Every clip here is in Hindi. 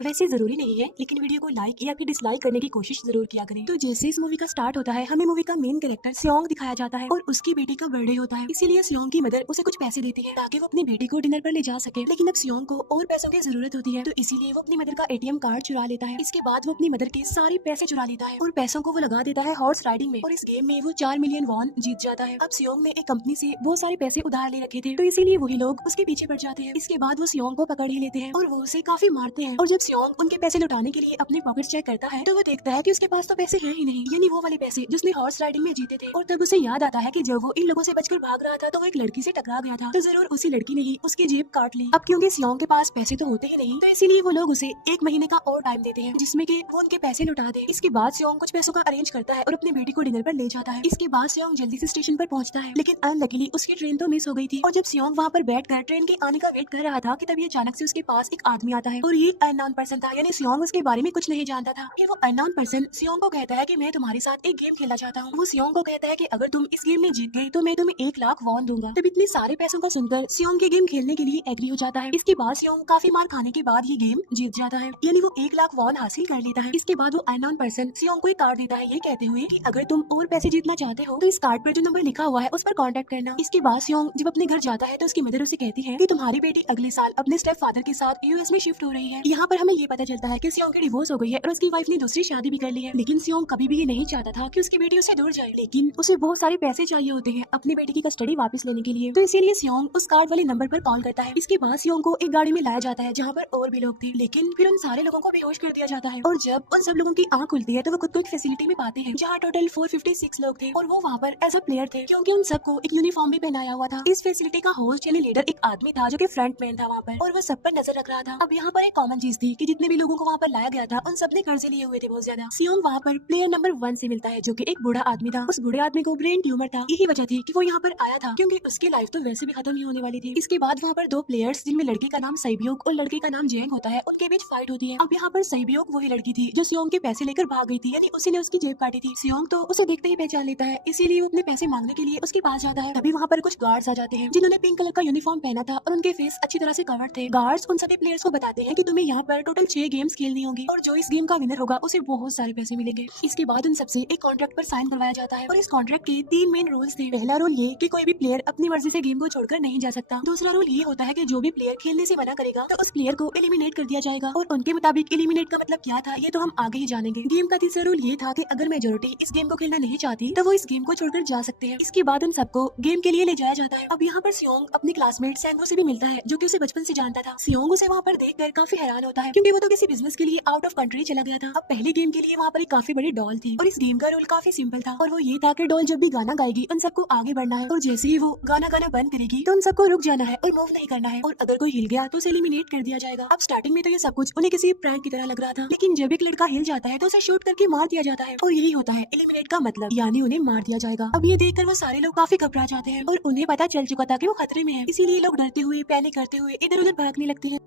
वैसे जरूरी नहीं है, लेकिन वीडियो को लाइक या फिर डिसलाइक करने की कोशिश जरूर किया करें। तो जैसे इस मूवी का स्टार्ट होता है, हमें मूवी का मेन कैरेक्टर सियोंग दिखाया जाता है और उसकी बेटी का बर्थडे होता है, इसीलिए सियोंग की मदर उसे कुछ पैसे देती है ताकि वो अपनी बेटी को डिनर पर ले जा सके। लेकिन अब सियोंग को और पैसों की जरूरत होती है, तो इसीलिए वो अपनी मदर का एटीएम कार्ड चुरा लेता है। इसके बाद वो अपनी मदर के सारे पैसे चुरा लेता है और पैसों को वो लगा देता है हॉर्स राइडिंग में, और इस गेम में वो 4 मिलियन वॉन जीत जाता है। अब सियोंग ने एक कंपनी से बहुत सारे पैसे उधार ले रखे थे, तो इसीलिए वही लोग उसके पीछे पड़ जाते हैं। इसके बाद वो सियोंग को पकड़ ही लेते हैं और वो उसे काफी मारते हैं। और जब सियोंग उनके पैसे लौटाने के लिए अपने पॉकेट्स चेक करता है, तो वो देखता है कि उसके पास तो पैसे हैं ही नहीं, यानी वो वाले पैसे जिसने हॉर्स राइडिंग में जीते थे। और तब उसे याद आता है कि जब वो इन लोगों से बचकर भाग रहा था, तो वो एक लड़की से टकरा गया था, तो जरूर उसी लड़की ने ही उसकी जेब काट ली। अब क्योंकि सियोंग के पास पैसे तो होते ही नहीं, तो इसीलिए वो लोग उसे 1 महीने का और टाइम देते हैं, जिसमें कि वो उनके पैसे लौटा दे। इसके बाद सियोंग कुछ पैसों का अरेंज करता है और अपनी बेटी को डिनर पर ले जाता है। इसके बाद सियोंग जल्दी से स्टेशन पर पहुंचता है, लेकिन अनलकीली उसकी ट्रेन तो मिस हो गई थी। और जब सियोंग वहाँ पर बैठकर ट्रेन के आने का वेट कर रहा था, कि तभी अचानक से उसके पास एक आदमी आता है और ये अननोन पर्सन था, यानी सियोंग उसके बारे में कुछ नहीं जानता था। फिर वो अननोन पर्सन सियोंग को कहता है कि मैं तुम्हारे साथ एक गेम खेलना चाहता हूँ। वो सियोंग को कहता है कि अगर तुम इस गेम में जीत गई तो मैं तुम्हें 1 लाख वॉन दूंगा। तब इतने सारे पैसों को सुनकर सियोंग के गेम खेलने के लिए एग्री हो जाता है। इसके बाद सियोंग काफी मार खाने के बाद ये गेम जीत जाता है, यानी वो 1 लाख वॉन हासिल कर लेता है। इसके बाद वो अननोन पर्सन सियोंग को एक कार्ड देता है, ये कहते हुए कि अगर तुम और पैसे जीतना चाहते हो तो इस कार्ड पर जो नंबर लिखा हुआ है उस पर कॉन्टेक्ट करना। इसके बाद सियोंग जब अपने घर जाता है, तो उसकी मदर उसे कहती है कि तुम्हारी बेटी अगले साल अपने स्टेप फादर के साथ यूएस में शिफ्ट हो रही है। यहाँ पर हमें ये पता चलता है कि सियोंग की डिवोर्स हो गई है और उसकी वाइफ ने दूसरी शादी भी कर ली है। लेकिन सियोंग कभी भी ये नहीं चाहता था कि उसकी बेटी उससे दूर जाए, लेकिन उसे बहुत सारे पैसे चाहिए होते हैं अपनी बेटी की कस्टडी वापस लेने के लिए, तो इसीलिए सियोंग उस कार्ड वाले नंबर पर कॉल करता है। इसके बाद सियोंग को एक गाड़ी में लाया जाता है जहाँ पर और भी लोग थे, लेकिन फिर उन सारे लोगों को बेहोश कर दिया जाता है। और जब उन सब लोगों की आंख खुलती है, तो वो खुद को एक फैसिलिटी में पाते हैं जहाँ टोटल 456 लोग थे और वो वहाँ पर एज अ प्लेयर थे, क्योंकि उन सबको एक यूनिफॉर्म भी पहनाया हुआ था। इस फैसिलिटी का होस्ट यानी लीडर एक आदमी था जो कि फ्रंट मैन था वहाँ पर, और वो सब पर नजर रख रहा था। अब यहाँ पर एक कॉमन चीज थी कि जितने भी लोगों को वहाँ पर लाया गया था, उन सबने कर्जे लिए हुए थे बहुत ज्यादा। सियोंग वहाँ पर प्लेयर नंबर 1 से मिलता है, जो कि एक बूढ़ा आदमी था। उस बूढ़े आदमी को ब्रेन ट्यूमर था, यही वजह थी कि वो यहाँ पर आया था, क्योंकि उसकी लाइफ तो वैसे भी खत्म ही होने वाली थी। इसके बाद वहाँ पर 2 प्लेयर्स, जिनमें लड़के का नाम सैबियोक और लड़के का नाम जेंग होता है, उनके बीच फाइट होती है। अब यहाँ पर सैबियोक वही लड़की थी जो सियोंग के पैसे लेकर भाग गई थी, यानी उसी ने उसकी जेब काटी थी। सियोंग तो उसे देखते ही पहचान लेता है, इसीलिए वो अपने पैसे मांगने के लिए उसके पास जाता है। तभी वहाँ पर कुछ गार्ड्स आ जाते हैं जिन्होंने पिंक कलर का यूनिफॉर्म पहना था और उनके फेस अच्छी तरह से कवर्ड थे। गार्ड्स उन सभी प्लेयर्स को बताते हैं कि तुम्हें यहाँ पर टोटल 6 गेम्स खेलनी होगी और जो इस गेम का विनर होगा उसे बहुत सारे पैसे मिलेंगे। इसके बाद उन सबसे एक कॉन्ट्रैक्ट पर साइन करवाया जाता है और इस कॉन्ट्रैक्ट के 3 मेन रूल्स थे। पहला रूल ये कि कोई भी प्लेयर अपनी मर्जी से गेम को छोड़कर नहीं जा सकता। दूसरा रूल ये होता है कि जो भी प्लेयर खेलने से मना करेगा तो उस प्लेयर को एलिमिनेट कर दिया जाएगा, और उनके मुताबिक एलिमिनेट का मतलब क्या था ये तो हम आगे ही जानेंगे। गेम का तीसरा रूल ये था कि अगर मेजोरिटी इस गेम को खेलना नहीं चाहती तो वो इस गेम को छोड़कर जा सकते हैं। इसके बाद उन सबको गेम के लिए ले जाया जाता है। अब यहाँ पर सियोंग अपनी क्लासमेट सैंगो से भी मिलता है, जो कि उसे बचपन से जानता था। सियोंग उसे वहाँ पर देखकर काफी हैरान होता है, क्योंकि वो तो किसी बिजनेस के लिए आउट ऑफ कंट्री चला गया था। अब पहले गेम के लिए वहाँ पर एक काफी बड़ी डॉल थी और इस गेम का रूल काफी सिंपल था, और वो ये था कि डॉल जब भी गाना गाएगी उन सबको आगे बढ़ना है, और जैसे ही वो गाना गाना बंद करेगी तो उन सबको रुक जाना है और मूव नहीं करना है, और अगर कोई हिल गया तो उसे एलिमिनेट कर दिया जाएगा। अब स्टार्टिंग में तो ये सब कुछ उन्हें किसी प्रैंक की तरह लग रहा था, लेकिन जब एक लड़का हिल जाता है तो उसे शूट करके मार दिया जाता है, और यही होता है एलिमिनेट का मतलब, यानी उन्हें मार दिया जाएगा। अब ये देखकर वो सारे लोग काफी घबरा जाते हैं और उन्हें पता चल चुका था कि वो खतरे में है, इसीलिए लोग डरते हुए पैनिक करते हुए इधर उधर भागने लगते हैं।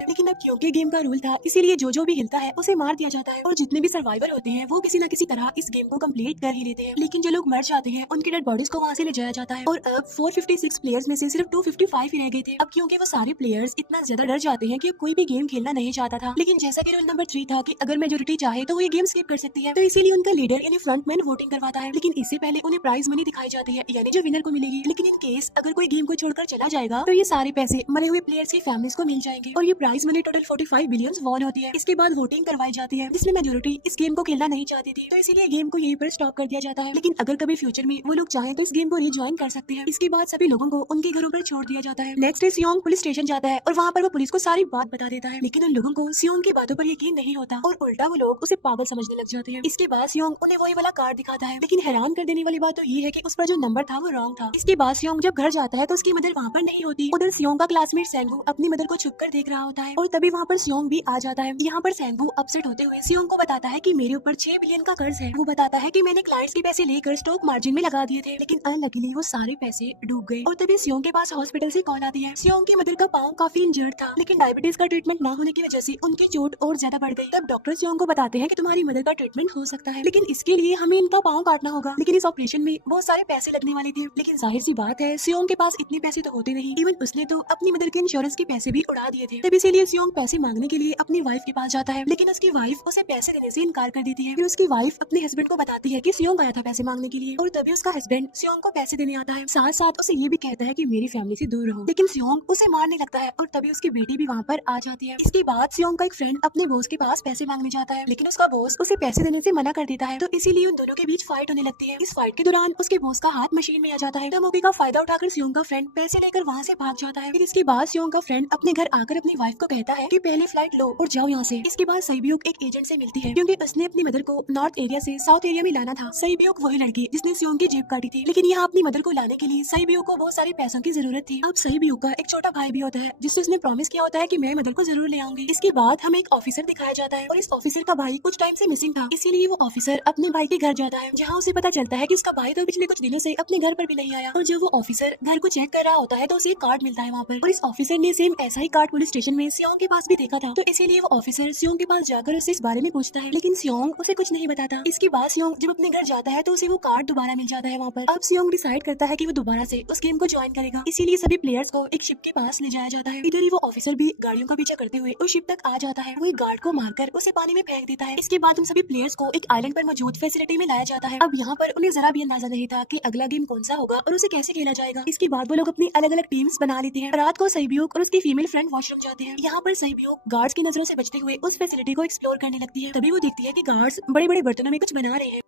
लेकिन अब क्योंकि गेम का रूल था, इसीलिए जो भी हिलता है उसे मार दिया जाता है, और जितने भी सर्वाइवर होते हैं वो किसी न किसी तरह इस गेम को कंप्लीट कर ही लेते हैं। लेकिन जो लोग मर जाते हैं उनकी डेड बॉडीज को वहाँ से ले जाया जाता है, और अब 456 प्लेयर्स में से सिर्फ 255 ही रह गए थे। अब क्योंकि वो सारे प्लेयर्स इतना ज्यादा डर जाते हैं कि कोई भी गेम खेलना नहीं चाहता था। लेकिन जैसा कि रूल नंबर 3 था कि अगर मेजोरिटी चाहे तो वो ये गेम स्किप कर सकती है, तो इसीलिए उनका लीडर यानी फ्रंटमैन वोटिंग करवाता है। लेकिन इससे पहले उन्हें प्राइज मनी दिखाई जाती है, यानी जो विनर को मिलेगी। लेकिन इन केस अगर कोई गेम को छोड़कर चला जाएगा तो ये सारे पैसे मरे हुए प्लेयर्स की फैमिलीज को मिल जाएंगे, और ये prize money total 45 billion won होती है। इसके बाद वोटिंग करवाई जाती है, जिसमें मेजोरिटी इस गेम को खेलना नहीं चाहती थी, तो इसीलिए गेम को यहीं पर स्टॉप कर दिया जाता है। लेकिन अगर कभी फ्यूचर में वो लोग चाहें तो इस गेम को रिज्वाइन कर सकते हैं। इसके बाद सभी लोगों को उनके घरों पर छोड़ दिया जाता है। नेक्स्ट डे सियोंग पुलिस स्टेशन जाता है और वहाँ पर वो पुलिस को सारी बात बता देता है, लेकिन उन लोगों को सियोंग की बातों पर यकीन नहीं होता और उल्टा वो लोग उसे पागल समझने लग जाते हैं। इसके बाद सियोंग उन्हें वही वाला कार्ड दिखाता है, लेकिन हैरान कर देने वाली बात तो ये है कि उस पर जो नंबर था वो रॉन्ग था। इसके बाद सियोंग जब घर जाता है तो उसकी मदर वहाँ पर नहीं होती। उधर सियोंग का क्लासमेट सैंगू अपनी मदर को छुप कर देख रहा होता है, और तभी वहाँ पर सियोंग भी आ जाता है। यहाँ पर सैंगू अपसेट होते हुए सियोंग को बताता है कि मेरे ऊपर 6 बिलियन का कर्ज है। वो बताता है कि मैंने क्लाइंट्स के पैसे लेकर स्टॉक मार्जिन में लगा दिए थे, लेकिन अनलकीली वो सारे पैसे डूब गए। और तभी सियोंग के पास हॉस्पिटल से कॉल आती है। सियोंग की मदर का पाँव काफी इंजर्ड था, लेकिन डायबिटीज का ट्रीटमेंट ना होने की वजह से उनकी चोट और ज्यादा बढ़ गई। तब डॉक्टर सियोंग को बताते हैं कि तुम्हारी मदर का ट्रीटमेंट हो सकता है, लेकिन इसके लिए हमें इनका पाँव काटना होगा। लेकिन इस ऑपरेशन में बहुत सारे पैसे लगने वाले थे, लेकिन जाहिर सी बात है सियोंग के पास इतने पैसे तो होते नहीं। इवन उसने तो अपनी मदर के इंश्योरेंस के पैसे भी उड़ा दिए थे। तभी इसीलिए सियोंग पैसे मांगने के लिए अपनी वाइफ के पास जाता है, लेकिन उसकी वाइफ उसे पैसे देने से इनकार कर देती है। फिर उसकी वाइफ अपने हस्बैंड को बताती है कि सियोंग आया था पैसे मांगने के लिए, और तभी उसका हस्बैंड सियोंग को पैसे देने आता है। साथ साथ उसे ये भी कहता है कि मेरी फैमिली से दूर रहो, लेकिन सियोंग उसे मारने लगता है और तभी उसकी बेटी भी वहाँ पर आ जाती है। इसके बाद सियोंग का एक फ्रेंड अपने बॉस के पास पैसे मांगने जाता है, लेकिन उसका बॉस उसे पैसे देने से मना कर देता है, तो इसीलिए उन दोनों के बीच फाइट होने लगती है। इस फाइट के दौरान उसके बॉस का हाथ मशीन में आ जाता है, तो मौके का फायदा उठाकर सियोंग का फ्रेंड पैसे लेकर वहाँ से भाग जाता है। फिर इसके बाद सियोंग का फ्रेंड अपने घर आकर अपनी वाइफ को कहता है कि पहले फ्लाइट लो और जाओ यहाँ से। इसके बाद सईब्यूक एक एजेंट से मिलती है, क्योंकि उसने अपनी मदर को नॉर्थ एरिया से साउथ एरिया में लाना था। सईब्यूक वही लड़की जिसने सियोंग की जेब काटी थी, लेकिन यहाँ अपनी मदर को लाने के लिए सईब्यूक को बहुत सारे पैसों की जरूरत थी। अब सईब्यूक का एक छोटा भाई भी होता है, जिससे उसने प्रॉमिस किया होता है कि मैं मदर को जरूर ले आऊंगी। इसके बाद हमें एक ऑफिसर दिखाया जाता है, और इस ऑफिसर का भाई कुछ टाइम से मिसिंग था, इसीलिए वो ऑफिसर अपने भाई के घर जाता है, जहाँ उसे पता चलता है कि उसका भाई तो पिछले कुछ दिनों से अपने घर पर भी नहीं आया। और जब वो ऑफिसर घर को चेक कर रहा होता है तो उसे एक कार्ड मिलता है वहाँ पर, और इस ऑफिसर ने सेम ऐसा ही कार्ड पुलिस स्टेशन में सियोंग के पास भी देखा था, तो इसीलिए वो ऑफिसर सियोंग के पास जाकर उससे इस बारे में पूछता है, लेकिन सियोंग उसे कुछ नहीं बताता। इसके बाद सियोंग जब अपने घर जाता है तो उसे वो कार्ड दोबारा मिल जाता है वहाँ पर। अब सियोंग डिसाइड करता है कि वो दोबारा से उस गेम को ज्वाइन करेगा, इसीलिए सभी प्लेयर्स को एक शिप के पास ले जाया जाता है। इधर ही वो ऑफिसर भी गाड़ियों का पीछा करते हुए उस शिप तक आ जाता है, वो एक गार्ड को मारकर उसे पानी में फेंक देता है। इसके बाद उन सभी प्लेयर्स को एक आइलैंड पर मौजूद फैसिलिटी में लाया जाता है। अब यहाँ पर उन्हें जरा भी अंदाजा नहीं था कि अगला गेम कौन सा होगा और उसे कैसे खेला जाएगा। इसके बाद वो लोग अपनी अलग अलग टीम्स बना लेते हैं। रात को सईब्यूक और उसकी फीमेल फ्रेंड वॉशरूम जाते हैं। यहाँ पर सईब्यूक गार्ड्स की नजरों से बचते हुए उस फैसिलिटी को एक्सप्लोर करने लगती है। तभी वो देखती है कि गार्ड्स बड़े बड़े बर्तनों में कुछ बना रहे हैं,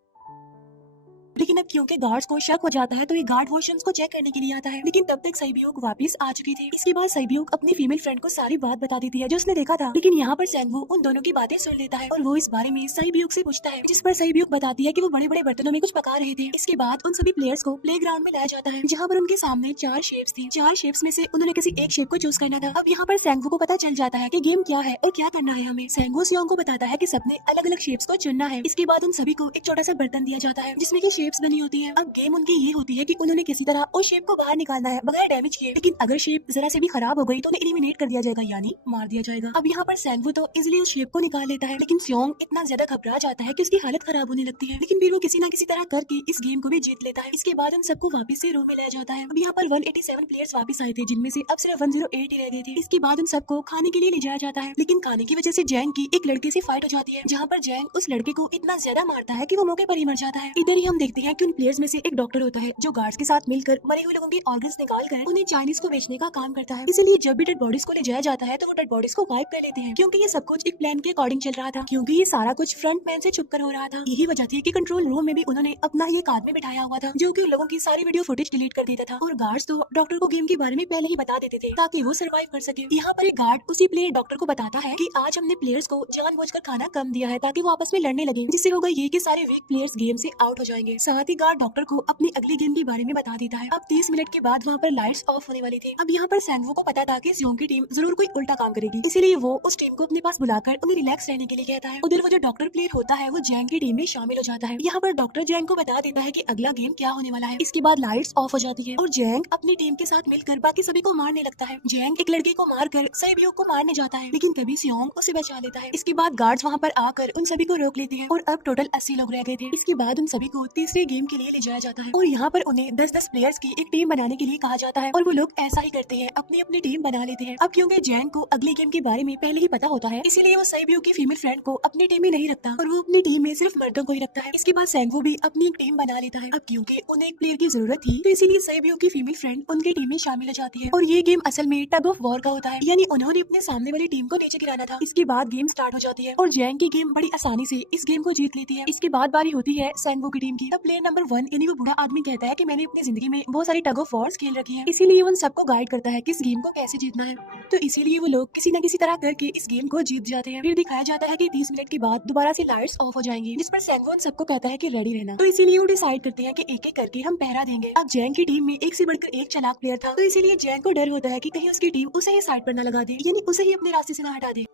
लेकिन अब क्योंकि गार्ड्स को शक हो जाता है तो ये गार्ड वॉशरूम्स को चेक करने के लिए आता है, लेकिन तब तक सईब्यूक वापस आ चुकी थी। इसके बाद सईब्यूक अपनी फीमेल फ्रेंड को सारी बात बता देती है जो उसने देखा था, लेकिन यहाँ पर सैंगवू उन दोनों की बातें सुन लेता है और वो इस बारे में सईब्यूक से पूछता है, जिस पर सईब्यूक बताती है कि वो बड़े बड़े बर्तनों में कुछ पका रहे थे। इसके बाद उन सभी प्लेयर्स को प्ले ग्राउंड में लाया जाता है, जहाँ पर उनके सामने 4 शेप्स थी। 4 शेप्स में से उन्होंने किसी एक शेप को चूज करना था। अब यहाँ पर सैंगवू को पता चल जाता है कि गेम क्या है और क्या करना है हमें। सैंगवू सियोंग को बताता है कि सबने अलग अलग शेप्स को चुनना है। इसके बाद उन सभी को एक छोटा सा बर्तन दिया जाता है जिसमें की शेप्स बनी होती है। गेम उनकी ये होती है कि उन्होंने किसी तरह उस शेप को बाहर निकालना है बगैर डैमेज किए, लेकिन अगर शेप जरा से भी खराब हो गई तो उन्हें एलिमिनेट कर दिया जाएगा, यानी मार दिया जाएगा। अब यहाँ पर सैंगवू तो इजिली उस शेप को निकाल लेता है, लेकिन सियोंग इतना ज्यादा घबरा जाता है कि उसकी हालत खराब होने लगती है, लेकिन फिर वो किसी न किसी तरह करके इस गेम को भी जीत लेता है। इसके बाद उन सबको वापस से रूम में लाया जाता है। अब यहाँ पर 187 प्लेयर्स वापस आए थे, जिनमें से अब सिर्फ 108 ही रह गए थे। इसके बाद उन सबको खाने के लिए ले जाया जाता है, लेकिन खाने की वजह से जैंग की एक लड़के से फाइट हो जाती है, जहाँ पर जैंग उस लड़के को इतना ज्यादा मारता है कि वो मौके पर ही मर जाता है। इधर ही हम देखते हैं कि उन प्लेयर्स में से एक डॉक्टर होता है जो गार्ड्स के साथ मिलकर मरे हुए लोगों के ऑर्गन्स निकालकर उन्हें चाइनीज को बेचने का काम करता है। इसलिए जब भी डेड बॉडीज को ले जाया जाता है तो वो डेड बॉडीज को गायब कर लेते हैं, क्योंकि ये सब कुछ एक प्लान के अकॉर्डिंग चल रहा था, क्योंकि ये सारा कुछ फ्रंट मैन से छुपकर हो रहा था। यही वजह थी कि कंट्रोल रूम में भी उन्होंने अपना ही एक आदमी बिठाया हुआ था जो कि लोगों की सारी वीडियो फुटेज डिलीट कर देता था, और गार्ड्स तो डॉक्टर को गेम के बारे में पहले ही बता देते थे ताकि वो सर्वाइव कर सके। यहाँ पर एक गार्ड उसी प्लेयर डॉक्टर को बताता है कि आज हमने प्लेयर्स को जानबूझकर खाना कम दिया है ताकि वो आपस में लड़ने लगे, जिससे होगा ये कि सारे वीक प्लेयर्स गेम से आउट हो जाएंगे। साथ ही गार्ड डॉक्टर को अपनी अगली गेम के बारे में बता देता है। अब 30 मिनट के बाद वहाँ पर लाइट्स ऑफ होने वाली थी। अब यहाँ पर सैंगवू को पता था कि सियोंग की टीम जरूर कोई उल्टा काम करेगी, इसीलिए वो उस टीम को अपने पास बुलाकर उन्हें रिलैक्स रहने के लिए कहता है। उधर वो जो डॉक्टर प्लेयर होता है वो जैंग की टीम में शामिल हो जाता है। यहाँ पर डॉक्टर जैंग को बता देता है कि अगला गेम क्या होने वाला है। इसके बाद लाइट्स ऑफ हो जाती है और जैंग अपनी टीम के साथ मिलकर बाकी सभी को मारने लगता है। जैंग एक लड़के को मारकर सईब्यूक को मारने जाता है, लेकिन तभी सियोंग उसे बचा लेता है। इसके बाद गार्ड्स वहाँ पर आकर उन सभी को रोक लेते हैं और अब टोटल 80 लोग रह गए थे। इसके बाद उन सभी को तीसरे गेम के लिए ले जाया जाता है और यहाँ पर उन्हें 10-10 प्लेयर्स की एक टीम बनाने के लिए कहा जाता है, और वो लोग ऐसा ही करते हैं, अपनी अपनी टीम बना लेते हैं। अब क्योंकि जैंग को अगली गेम के बारे में पहले ही पता होता है, इसीलिए वो सईब्यूक की फीमेल फ्रेंड को अपनी टीम में नहीं रखता और वो अपनी टीम में सिर्फ मर्दों को ही रखता है। इसके बाद सैंगवू भी अपनी एक टीम बना लेता है। अब क्योंकि उन्हें एक प्लेयर की जरूरत थी तो इसीलिए सईब्यूक की फीमेल फ्रेंड उनकी टीम में शामिल हो जाती है, और ये गेम असल में टग ऑफ वॉर का होता है, यानी उन्होंने अपने सामने वाली टीम को नीचे गिराना था। इसके बाद गेम स्टार्ट हो जाती है और जैंग की गेम बड़ी आसानी से इस गेम को जीत लेती है। इसके बाद बारी होती है सैंगवू की टीम की। तब प्लेयर नंबर 1 यानी वो बूढ़ा आदमी कहता है कि मैंने अपनी जिंदगी में बहुत सारी टग ऑफ वॉर्स खेल रखी है, इसीलिए उन सबको गाइड करता है कि इस गेम को कैसे जीतना है। तो इसीलिए वो लोग किसी न किसी तरह करके इस गेम को जीत जाते हैं। फिर दिखाया जाता है कि 30 मिनट के बाद दोबारा से लाइट्स ऑफ हो जाएंगी, जिस पर सैंगवू उन सबको कहता है कि रेडी रहना। तो इसीलिए वो डिसाइड करते हैं कि एक एक करके हम पहरा देंगे। अब जैंग की टीम में एक से बढ़कर एक चालाक प्लेयर था, तो इसीलिए जैंग को डर होता है कि कहीं उसकी टीम उसे ही साइड पर न लगा दे, यानी उसे ही अपने रास्ते से न हटा दे।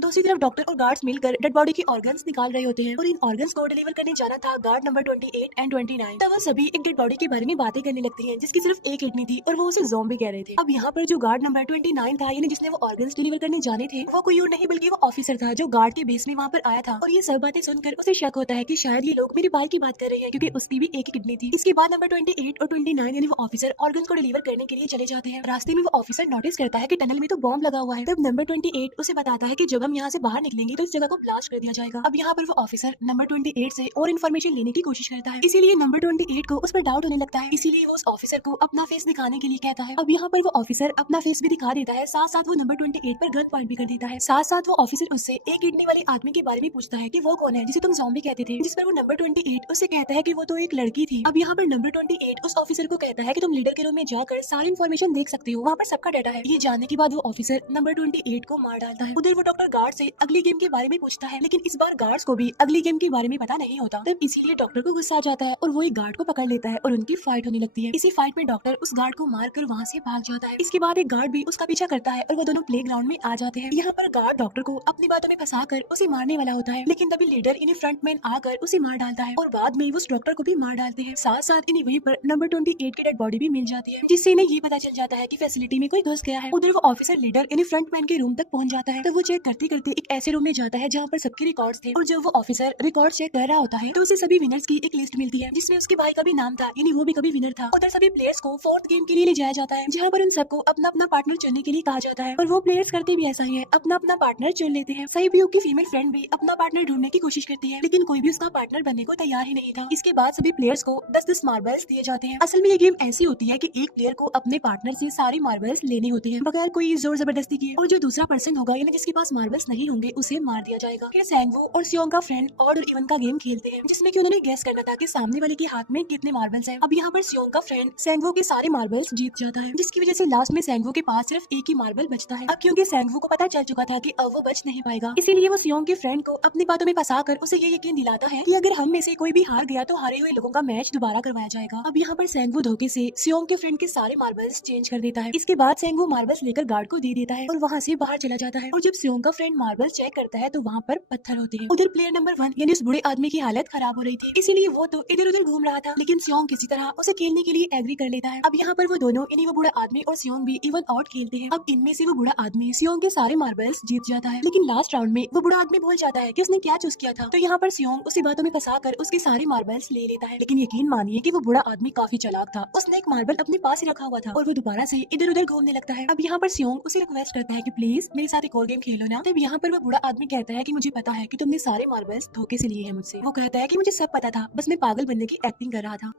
दूसरी तरफ डॉक्टर और गार्ड्स मिलकर डेड बॉडी के ऑर्गन्स निकाल रहे होते हैं और इन ऑर्गन्स को डिलीवर करने जाना था गार्ड नंबर 28 एंड 29। तब वो सभी एक डेड बॉडी के बारे में बातें करने लगती हैं जिसकी सिर्फ एक किडनी थी और वो उसे ज़ॉम्बी कह रहे थे। अब यहाँ पर जो गार्ड नंबर 29 था यानी जिसने वो ऑर्गन्स डिलीवर करने जाने थे, वो कोई और नहीं बल्कि वो ऑफिसर था जो गार्ड के बेस में वहाँ पर आया था। और ये सब बातें सुनकर उसे शक होता है कि शायद ये लोग मेरी बाल की बात कर रहे हैं क्योंकि उसकी भी एक ही किडनी थी। इसके बाद नंबर 28 और 29 यानी वो ऑफिसर ऑर्गन्स को डिलीवर करने के लिए चले जाते हैं। रास्ते में वो ऑफिसर नोटिस करता है कि टनल में तो बॉम्ब लगा हुआ है। तब नंबर 28 उसे बताता है कि जब हम यहाँ से बाहर निकलेंगे तो इस जगह को ब्लास्ट कर दिया जाएगा। अब यहाँ पर वो ऑफिसर नंबर 28 से और इन्फॉर्मेशन लेने की कोशिश करता है, इसीलिए नंबर 28 को उस पर डाउट होने लगता है, इसीलिए वो उस ऑफिसर को अपना फेस दिखाने के लिए कहता है। अब यहाँ पर वो ऑफिसर अपना फेस भी दिखा देता है, साथ साथ वो नंबर 28 पर गलत पॉइंट भी कर देता है। साथ साथ वो ऑफिसर उससे एक किडनी वाले आदमी के बारे में पूछता है कि वो कौन है जिसे तुम ज़ॉम्बी कहते थे, जिस पर वो नंबर 28 उससे कहता है कि वो तो एक लड़की थी। अब यहाँ पर नंबर 28 उस ऑफिसर को कहता है कि तुम लीडर के रूम में जाकर सारी इन्फॉर्मेशन देख सकते हो, वहाँ पर सबका डाटा है। ये जानने के बाद वो ऑफिसर नंबर 28 को मार डालता है। उधर वो डॉक्टर गार्ड से अगली गेम के बारे में पूछता है, लेकिन इस बार गार्ड्स को भी अगली गेम के बारे में पता नहीं होता। तब इसीलिए डॉक्टर को गुस्सा आ जाता है और वो एक गार्ड को पकड़ लेता है और उनकी फाइट होने लगती है। इसी फाइट में डॉक्टर उस गार्ड को मारकर वहाँ से भाग जाता है। इसके बाद एक गार्ड भी उसका पीछा करता है और वो दोनों प्लेग्राउंड में आ जाते हैं। यहाँ पर गार्ड डॉक्टर को अपनी बातों में फंसाकर उसे मारने वाला होता है, लेकिन तभी लीडर इन्हें फ्रंटमैन आकर उसे मार डालता है और बाद में उस डॉक्टर को भी मार डालते हैं। साथ साथ इन्हें वहीं पर नंबर 28 की डेड बॉडी भी मिल जाती है, जिससे इन्हें ये पता चल जाता है कि फैसिलिटी में कोई घुस गया है। उधर वो ऑफिसर लीडर इन्हें फ्रंटमैन के रूम तक पहुंच जाता है। तो वो चेक करते करते एक ऐसे रूम में जाता है जहाँ पर सबके रिकॉर्ड्स थे और जब वो ऑफिसर रिकॉर्ड चेक कर रहा होता है तो उसे सभी विनर्स की एक लिस्ट मिलती है जिसमें उसके भाई का भी नाम था, यानी वो भी कभी विनर था। उधर सभी प्लेयर्स को फोर्थ गेम के लिए ले जाया जाता है जहाँ पर उन सबको अपना अपना पार्टनर चुनने के लिए कहा जाता है और वो प्लेयर्स करते भी ऐसा ही है, अपना अपना पार्टनर चुन लेते हैं। सहयोग की फीमेल फ्रेंड भी अपना पार्टनर ढूंढने की कोशिश करती है, लेकिन कोई भी उसका पार्टनर बनने को तैयार ही नहीं था। इसके बाद सभी प्लेयर्स को 10-10 मार्बल्स दिए जाते हैं। असल में ये गेम ऐसी होती है कि एक प्लेयर को अपने पार्टनर से सारी मार्बल्स लेने होते हैं बगैर कोई जोर जबरदस्ती किए, और जो दूसरा पर्सन होगा यानी जिसके पास मार्बल्स नहीं होंगे उसे मार दिया जाएगा। फिर सैंगवो और सियोंग का फ्रेंड ऑड और इवन का गेम खेलते हैं जिसमें कि उन्होंने गेस करना था कि सामने वाले के हाथ में कितने मार्बल्स हैं। अब यहाँ पर सियोंग का फ्रेंड सैंगवो के सारे मार्बल्स जीत जाता है, जिसकी वजह से लास्ट में सैंगवो के पास सिर्फ एक ही मार्बल बचता है। अब क्योंकि सैंगवो को पता चल चुका था कि अब वो बच नहीं पाएगा, इसीलिए वो सियोंग के फ्रेंड को अपनी बातों में फंसाकर उसे ये यकीन दिलाता है कि अगर हम में से कोई भी हार गया तो हारे हुए लोगों का मैच दोबारा करवाया जाएगा। अब यहाँ पर सैंगवो धोखे से सियोंग के फ्रेंड के सारे मार्बल्स चेंज कर देता है। इसके बाद सैंगवो मार्बल्स लेकर गार्ड को दे देता है और वहाँ से बाहर चला जाता है। और जब सियोंग का फ्रेंड मार्बल्स चेक करता है तो वहाँ पर पत्थर होते हैं। उधर प्लेयर नंबर 1 यानी उस बूढ़े आदमी की हालत खराब हो रही थी, इसीलिए वो तो इधर उधर घूम रहा था, लेकिन सियोंग किसी तरह उसे खेलने के लिए एग्री कर लेता है। अब यहाँ पर वो दोनों यानी वो बूढ़ा आदमी और सियोंग भी इवन आउट खेलते हैं। अब इनमें से वो बूढ़ा आदमी सियोंग के सारे मार्बल्स जीत जाता है, लेकिन लास्ट राउंड में वो बूढ़ा आदमी भूल जाता है कि उसने क्या चूज किया था। तो यहाँ पर सियोंग उसी बातों में फंसाकर उसके सारे मार्बल्स ले लेता है, लेकिन यकीन मानिए कि वो बूढ़ा आदमी काफी चालाक था। उसने एक मार्बल अपने पास ही रखा हुआ था और वो दोबारा से इधर उधर घूमने लगता है। अब यहाँ पर सियोंग उसे रिक्वेस्ट करता है कि प्लीज मेरे साथ एक और गेम खेलो ना। तब यहाँ पर वो बूढ़ा आदमी कहता है कि मुझे पता है कि तुमने सारे मार्बल्स धोखे से लिए हैं मुझसे। वो कहता है कि मुझे सब पता था, बस मैं पागल बनने की एक्टिंग कर रहा था।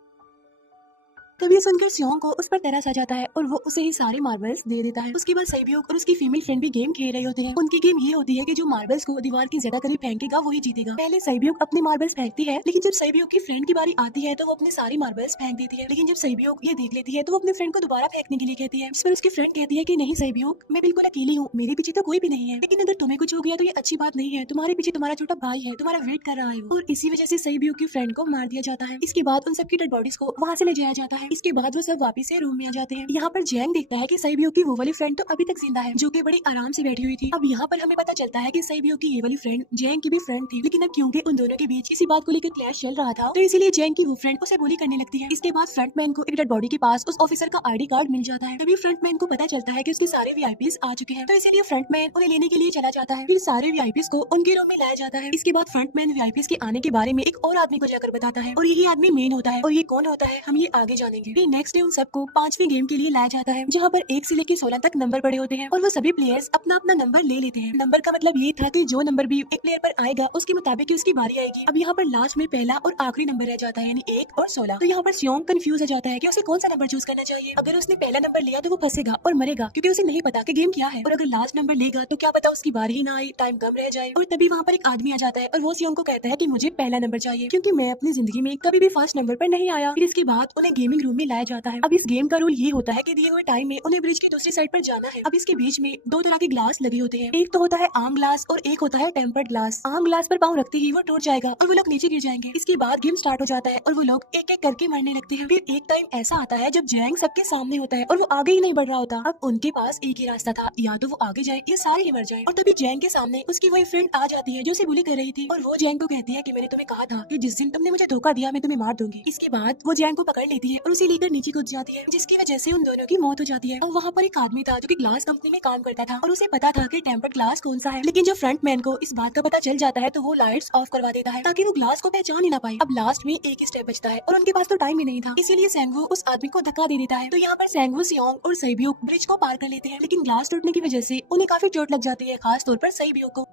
तब ये सुनकर सियोंग को उस पर तरस आ जाता है और वो उसे ही सारे मार्बल्स दे देता है। उसके बाद सहयोग और उसकी फीमेल फ्रेंड भी गेम खेल रहे होते हैं। उनकी गेम ये होती है कि जो मार्बल्स को दीवार की ज्यादा करीब फेंकेगा वही जीतेगा। पहले सहयोग अपने मार्बल्स फेंकती है, लेकिन जब सहयोग की फ्रेंड की बारी आती है तो वो अपने सारे मार्बल्स फेंक देती है। लेकिन जब सहयोग ये देख लेती है तो वो अपने फ्रेंड को दोबारा फेंकने के लिए कहती है, जिस पर उसकी फ्रेंड कहती है कि नहीं सहयोग, मैं बिल्कुल अकेली हूँ, मेरे पीछे तो कोई भी नहीं है, लेकिन अगर तुम्हें कुछ हो गया तो ये अच्छी बात नहीं है, तुम्हारे पीछे तुम्हारा छोटा भाई है, तुम्हारा वेट कर रहा है। और इसी वजह से सहयोग की फ्रेंड को मार दिया जाता है। इसके बाद उन सबकी डेड बॉडीज को वहाँ से ले जाया जाता है। इसके बाद वो सब वापस से रूम में आ जाते हैं। यहाँ पर जैंग देखता है कि सहयोग की वो वाली फ्रेंड तो अभी तक जिंदा है, जो कि बड़ी आराम से बैठी हुई थी। अब यहाँ पर हमें पता चलता है कि सहयोग की ये वाली फ्रेंड जैंग की भी फ्रेंड थी, लेकिन अब क्योंकि उन दोनों के बीच इसी बात को लेकर क्लैश चल रहा था तो इसीलिए जैंग की वो फ्रेंड उसे बुली करने लगती है। इसके बाद फ्रंटमैन को एक डेड बॉडी के पास उस ऑफिसर का आईडी कार्ड मिल जाता है। तभी फ्रंटमैन को पता चलता है कि उसके सारे वीआईपीज आ चुके हैं, तो इसीलिए फ्रंटमैन उन्हें लेने के लिए चला जाता है। फिर सारे वीआईपीज को उनके रूम में लाया जाता है। इसके बाद फ्रंटमैन वीआईपीज के आने के बारे में एक और आदमी को जाकर बताता है और यही आदमी मेन होता है। और ये कौन होता है हम ये आगे जानेंगे। फिर नेक्स्ट डे उन सबको 5वीं गेम के लिए लाया जाता है, जहाँ पर 1 से लेकर 16 तक नंबर पड़े होते हैं और वो सभी प्लेयर्स अपना अपना नंबर ले लेते हैं। नंबर का मतलब ये था कि जो नंबर भी एक प्लेयर पर आएगा उसके मुताबिक उसकी बारी आएगी। अब यहाँ पर लास्ट में पहला और आखिरी नंबर रह जाता है, यानी 1 और 16। तो यहाँ पर सियोंग कंफ्यूज हो जाता है कि उसे कौन सा नंबर चूज करना चाहिए। अगर उसने पहला नंबर लिया तो वो फंसेगा और मरेगा, क्योंकि उसे नहीं पता कि गेम क्या है। और अगर लास्ट नंबर लेगा तो क्या पता उसकी बारी ही ना आए, टाइम कम रह जाए। और तभी वहाँ पर एक आदमी आ जाता है और वो सियोंग को कहता है कि मुझे पहला नंबर चाहिए, क्योंकि मैं अपनी जिंदगी में कभी भी फर्स्ट नंबर पर नहीं आया। फिर इसके बाद उन्हें गेमिंग रूम में लाया जाता है। अब इस गेम का रूल ये होता है कि दिए हुए टाइम में उन्हें ब्रिज की दूसरी साइड पर जाना है। अब इसके बीच में दो तरह के ग्लास लगे होते हैं, एक तो होता है आम ग्लास और एक होता है टेम्पर्ड ग्लास। आम ग्लास पर पाँव रखते ही वो टूट जाएगा और वो लोग नीचे गिर जाएंगे। इसके बाद गेम स्टार्ट हो जाता है और वो लोग एक एक करके मरने लगते हैं। फिर एक टाइम ऐसा आता है जब जैंग सबके सामने होता है और वो आगे ही नहीं बढ़ रहा होता। अब उनके पास एक ही रास्ता था, या तो वो आगे जाए या सारे ही मर जाए। और तभी जैंग के सामने उसकी वही फ्रेंड आ जाती है जो उसे बुली कर रही थी, और वो जैंग को कहती है कि मैंने तुम्हें कहा था कि जिस दिन तुमने मुझे धोखा दिया मैं तुम्हें मार दूंगी। इसके बाद वो जैंग को पकड़ लेती है और उसे लेकर नीचे कूद जाती है, जिसकी वजह से उन दोनों की मौत हो जाती है। और वहाँ पर एक आदमी था जो कि ग्लास कंपनी में काम करता था और उसे पता था कि टेम्पर्ड ग्लास कौन सा है, लेकिन जब फ्रंट मैन को इस बात का पता चल जाता है तो वो लाइट्स ऑफ करवा देता है ताकि वो ग्लास को पहचान ही ना पाए। अब लास्ट में एक ही स्टेप बचता है और उनके पास तो टाइम ही नहीं था, इसीलिए सैंगवू उस आदमी को धक्का दे देता है। तो यहाँ पर सैंगवू, सियोंग और सैब्योक ब्रिज को पार कर लेते हैं, लेकिन ग्लास टूटने की वजह से उन्हें काफी चोट लग जाती है, खास तौर पर सैब्योक को।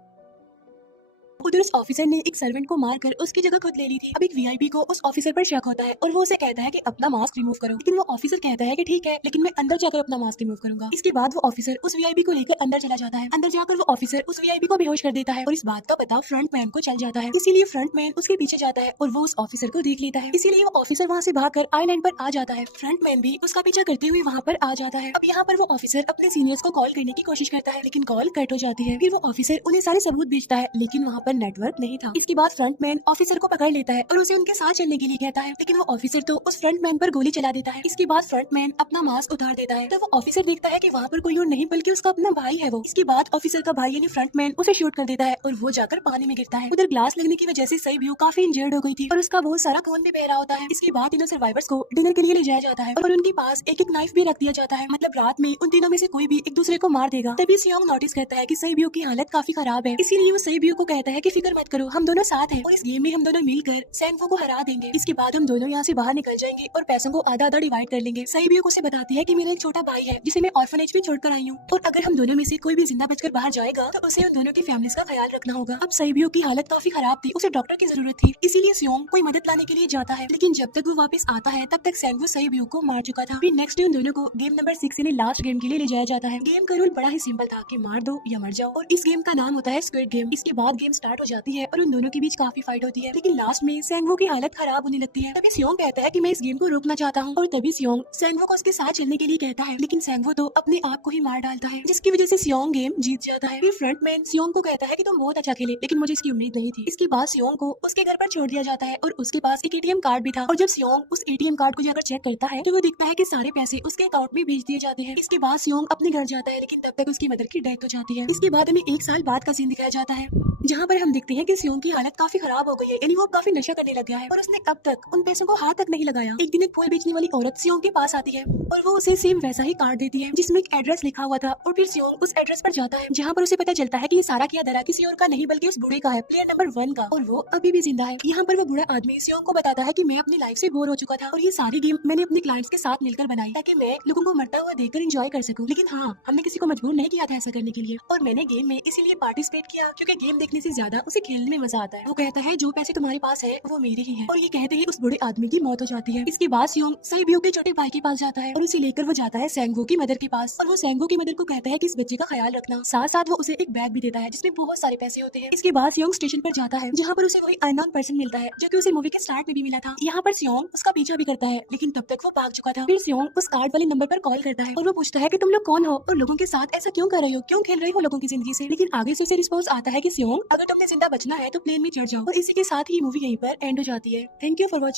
उधर उस ऑफिसर ने एक सर्वेंट को मारकर उसकी जगह खुद ले ली थी। अब एक वीआईपी को उस ऑफिसर पर शक होता है और वो उसे कहता है कि अपना मास्क रिमूव करो, लेकिन वो ऑफिसर कहता है कि ठीक है, लेकिन मैं अंदर जाकर अपना मास्क रिमूव करूंगा। इसके बाद वो ऑफिसर उस वीआईपी को लेकर अंदर चला जाता है। अंदर जाकर वो ऑफिसर उस वीआईपी को बेहोश कर देता है और इस बात का पता फ्रंट मैन को चल जाता है, इसीलिए फ्रंट मैन उसके पीछे जाता है और वो उस ऑफिसर को देख लेता है, इसीलिए वो ऑफिसर वहाँ से भागकर आइलैंड पर आ जाता है। फ्रंट मैन भी उसका पीछा करते हुए वहाँ पर आ जाता है। अब यहाँ पर वो ऑफिसर अपने सीनियर्स को कॉल करने की कोशिश करता है, लेकिन कॉल कट हो जाती है। फिर वो ऑफिसर उन्हें सारे सबूत भेजता है, लेकिन वहाँ पर नेटवर्क नहीं था। इसके बाद फ्रंटमैन ऑफिसर को पकड़ लेता है और उसे उनके साथ चलने के लिए कहता है, लेकिन वो ऑफिसर तो उस फ्रंटमैन पर गोली चला देता है। इसके बाद फ्रंटमैन अपना मास्क उतार देता है, तो वो ऑफिसर देखता है कि वहाँ पर कोई और नहीं बल्कि उसका अपना भाई है वो। इसके बाद ऑफिसर का भाई यानी फ्रंटमैन उसे शूट कर देता है और वो जाकर पानी में गिरता है। उधर ग्लास लगने की वजह से सैब्योक काफी इंजर्ड हो गई थी और उसका बहुत सारा खून भी बह रहा होता है। इसके बाद तीनों सर्वाइवर्स को डिनर के लिए ले जाया जाता है और उनके पास एक एक नाइफ भी रख दिया जाता है, मतलब रात में उन तीनों में से कोई भी एक दूसरे को मार देगा। तभी सियोंग नोटिस करता है कि सैब्योक की हालत काफी खराब है, इसीलिए वो सैब्योक को कहता है कि फिक्र मत करो, हम दोनों साथ हैं और इस गेम में हम दोनों मिलकर सैंगवू को हरा देंगे। इसके बाद हम दोनों यहाँ से बाहर निकल जाएंगे और पैसों को आधा आधा डिवाइड कर लेंगे। सैब्योक उसे बताती है कि मेरा एक छोटा भाई है जिसे मैं ऑर्फनेज में छोड़कर आई हूँ, और अगर हम दोनों में से कोई भी जिंदा बचकर बाहर जाएगा तो उसे उन दोनों की फैमिलीज का ख्याल रखना होगा। अब सैब्योक की हालत काफी खराब थी, उसे डॉक्टर की जरूरत थी, इसीलिए सियोंग कोई मदद लाने के लिए जाता है, लेकिन जब तक वो वापस आता है तब तक सैंगवू सैब्योक को मार चुका था। फिर नेक्स्ट डे उन दोनों को गेम नंबर 6 यानी लास्ट गेम के लिए ले जाया जाता है। गेम का रूल बड़ा ही सिंपल था कि मार दो या मर जाओ, और इस गेम का नाम होता है स्क्विड गेम। इसके बाद गेम स्टार्ट हो जाती है और उन दोनों के बीच काफी फाइट होती है, लेकिन लास्ट में सैंगवू की हालत खराब होने लगती है। तभी सियोंग कहता है कि मैं इस गेम को रोकना चाहता हूँ, और तभी सियोंग सैंगवू को उसके साथ चलने के लिए कहता है, लेकिन सैंगवू तो अपने आप को ही मार डालता है, जिसकी वजह से सियोंग गेम जीत जाता है। फिर फ्रंटमैन सियोंग को कहता है कि तुम बहुत अच्छा खेले, लेकिन मुझे इसकी उम्मीद नहीं थी। इसके बाद सियोंग को उसके घर पर छोड़ दिया जाता है और उसके पास एक एटीएम कार्ड भी था, और जब सियोंग उस एटीएम कार्ड को जाकर चेक करता है तो वो दिखता है कि सारे पैसे उसके अकाउंट में भेज दिए जाते हैं। इसके बाद सियोंग अपने घर जाता है, लेकिन तब तक उसकी मदर की डेथ हो जाती है। इसके बाद हमें एक साल बाद का सीन दिखाया जाता है, जहाँ पर हम देखते हैं कि सियोंग की हालत काफी खराब हो गई है, यानी वो काफी नशा करने लग गया है और उसने अब तक उन पैसों को हाथ तक नहीं लगाया। एक दिन एक फूल बेचने वाली औरत सियोंग के पास आती है और वो उसे सेम वैसा ही कार्ड देती है जिसमें एक एड्रेस लिखा हुआ था, और फिर सियोंग उस एड्रेस पर जाता है, जहाँ पर उसे पता चलता है कि ये सारा किया धरा किसी और का नहीं बल्कि उस बूढ़े का है, प्लेयर नंबर 1 का, और वो अभी भी जिंदा है। यहाँ पर वो बूढ़ा आदमी सियोंग को बताता है कि मैं अपनी लाइफ से बोर हो चुका था और ये सारी गेम मैंने अपने क्लाइंट्स के साथ मिलकर बनाई ताकि मैं लोगों को मरता हुआ देखकर एंजॉय कर सकूं, लेकिन हाँ, हमने किसी को मजबूर नहीं किया था ऐसा करने के लिए, और मैंने गेम में इसीलिए पार्टिसिपेट किया क्योंकि गेम देखने से ज्यादा उसे खेलने में मजा आता है। वो कहता है जो पैसे तुम्हारे पास है वो मेरे ही है, और ये कहते ही उस बूढ़े आदमी की मौत हो जाती है। इसके बाद सियोंग सैब्योक के छोटे भाई के पास जाता है और उसे लेकर वो जाता है सैंगवू की मदर के पास, और वो सैंगवू की मदर को कहता है कि इस बच्चे का ख्याल रखना, साथ साथ वो उसे एक बैग भी देता है जिसमें बहुत सारे पैसे होते हैं। इसके बाद सियोंग स्टेशन पर जाता है, जहाँ पर उसे कोई अननोन पर्सन मिलता है जो कि उसे मूवी के स्टार्ट में भी मिला था। यहाँ पर सियोंग उसका पीछा भी करता है, लेकिन तब तक वो भाग चुका था। फिर सियोंग उस कार्ड वाले नंबर पर कॉल करता है और वो पूछता है कि तुम लोग कौन हो और लोगों के साथ ऐसा क्यों कर रहे हो, क्यों खेल रहे हो लोगों की जिंदगी से। लेकिन आगे से उसे रिस्पॉन्स आता है कि सियोंग, अगर तुमने जिंदा बचना है तो प्लेन में चढ़ जाओ, और इसी के साथ ही मूवी यहीं पर एंड हो जाती है। Thank you for watching.